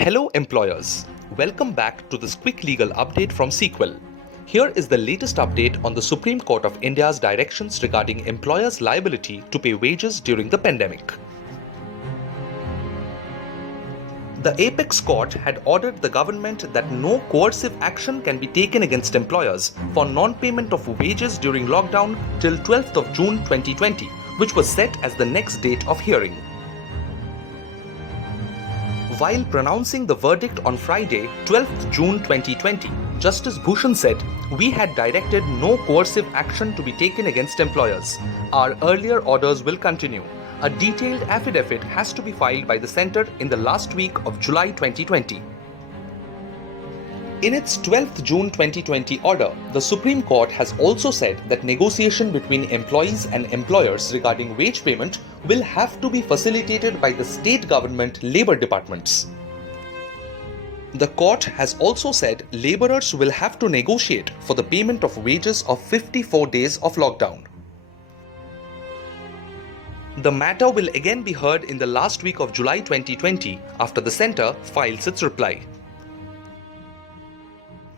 Hello employers, welcome back to this quick legal update from C-Quel. Here is the latest update on the Supreme Court of India's directions regarding employers' liability to pay wages during the pandemic. The Apex Court had ordered the government that no coercive action can be taken against employers for non-payment of wages during lockdown till 12th of June 2020, which was set as the next date of hearing. While pronouncing the verdict on Friday, 12th June 2020, Justice Bhushan said, "We had directed no coercive action to be taken against employers. Our earlier orders will continue. A detailed affidavit has to be filed by the centre in the last week of July 2020. In its 12th June 2020 order, the Supreme Court has also said that negotiation between employees and employers regarding wage payment will have to be facilitated by the state government labour departments. The court has also said labourers will have to negotiate for the payment of wages of 54 days of lockdown. The matter will again be heard in the last week of July 2020 after the centre files its reply.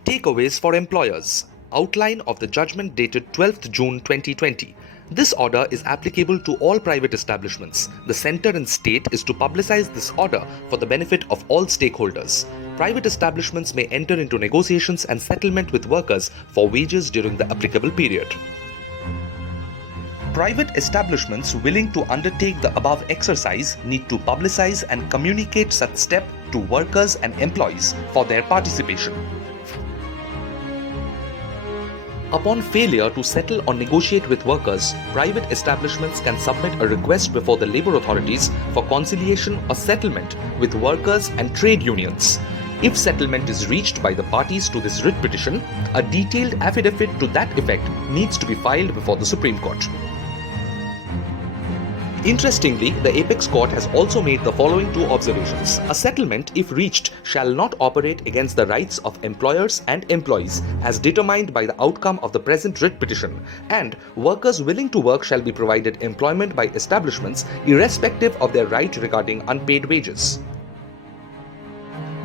Takeaways for employers. Outline of the judgment dated 12th June 2020. This order is applicable to all private establishments. The centre and state is to publicise this order for the benefit of all stakeholders. Private establishments may enter into negotiations and settlement with workers for wages during the applicable period. Private establishments willing to undertake the above exercise need to publicise and communicate such step to workers and employees for their participation. Upon failure to settle or negotiate with workers, private establishments can submit a request before the labour authorities for conciliation or settlement with workers and trade unions. If settlement is reached by the parties to this writ petition, a detailed affidavit to that effect needs to be filed before the Supreme Court. Interestingly, the Apex Court has also made the following two observations. A settlement, if reached, shall not operate against the rights of employers and employees as determined by the outcome of the present writ petition, and workers willing to work shall be provided employment by establishments irrespective of their right regarding unpaid wages.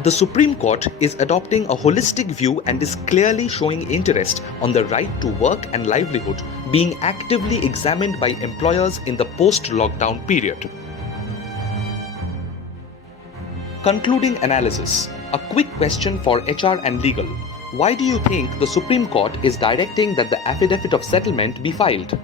The Supreme Court is adopting a holistic view and is clearly showing interest on the right to work and livelihood being actively examined by employers in the post-lockdown period. Concluding analysis. A quick question for HR and legal. Why do you think the Supreme Court is directing that the affidavit of settlement be filed?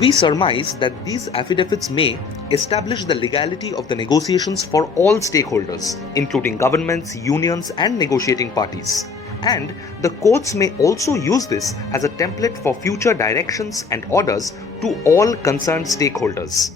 We surmise that these affidavits may establish the legality of the negotiations for all stakeholders, including governments, unions, and negotiating parties. And the courts may also use this as a template for future directions and orders to all concerned stakeholders.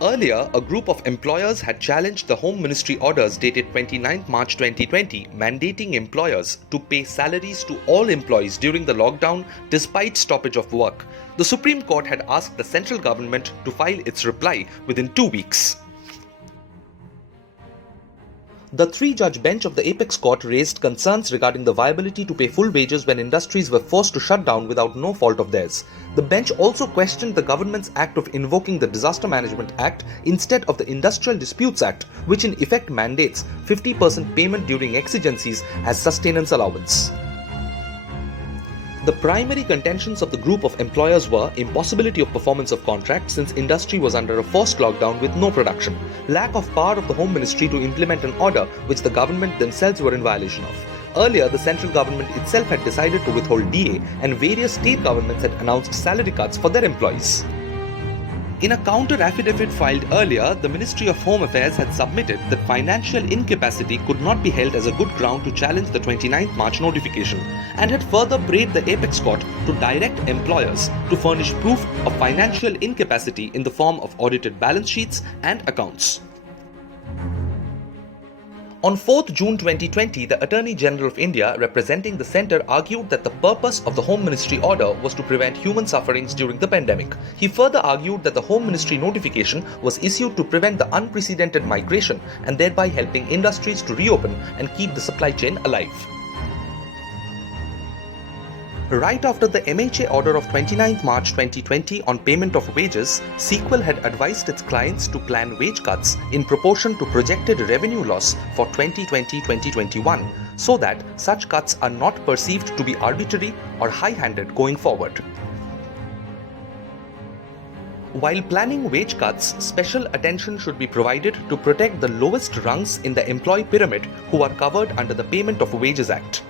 Earlier, a group of employers had challenged the Home Ministry orders dated 29 March 2020 mandating employers to pay salaries to all employees during the lockdown despite stoppage of work. The Supreme Court had asked the central government to file its reply within 2 weeks. The three-judge bench of the Apex Court raised concerns regarding the viability to pay full wages when industries were forced to shut down without no fault of theirs. The bench also questioned the government's act of invoking the Disaster Management Act instead of the Industrial Disputes Act, which in effect mandates 50% payment during exigencies as sustenance allowance. The primary contentions of the group of employers were impossibility of performance of contract since industry was under a forced lockdown with no production, lack of power of the Home Ministry to implement an order which the government themselves were in violation of. Earlier, the central government itself had decided to withhold DA, and various state governments had announced salary cuts for their employees. In a counter affidavit filed earlier, the Ministry of Home Affairs had submitted that financial incapacity could not be held as a good ground to challenge the 29th March notification, and had further prayed the Apex Court to direct employers to furnish proof of financial incapacity in the form of audited balance sheets and accounts. On 4th June 2020, the Attorney General of India, representing the centre, argued that the purpose of the Home Ministry order was to prevent human sufferings during the pandemic. He further argued that the Home Ministry notification was issued to prevent the unprecedented migration and thereby helping industries to reopen and keep the supply chain alive. Right after the MHA order of 29 March 2020 on payment of wages, C-Quel had advised its clients to plan wage cuts in proportion to projected revenue loss for 2020-2021 so that such cuts are not perceived to be arbitrary or high-handed going forward. While planning wage cuts, special attention should be provided to protect the lowest rungs in the employee pyramid who are covered under the Payment of Wages Act.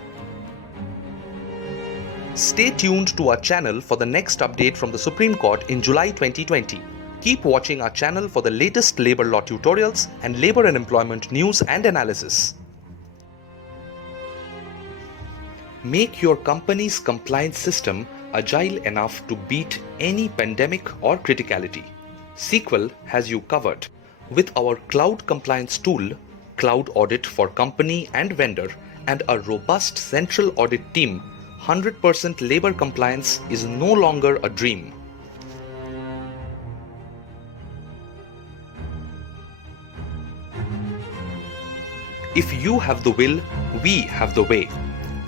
Stay tuned to our channel for the next update from the Supreme Court in July 2020. Keep watching our channel for the latest labour law tutorials and labour and employment news and analysis. Make your company's compliance system agile enough to beat any pandemic or criticality. C-Quel has you covered. With our cloud compliance tool, Cloud Audit for company and vendor, and a robust central audit team, 100% labor compliance is no longer a dream. If you have the will, we have the way.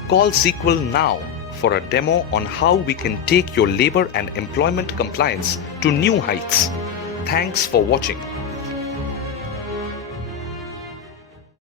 Call C-Quel now for a demo on how we can take your labor and employment compliance to new heights. Thanks for watching.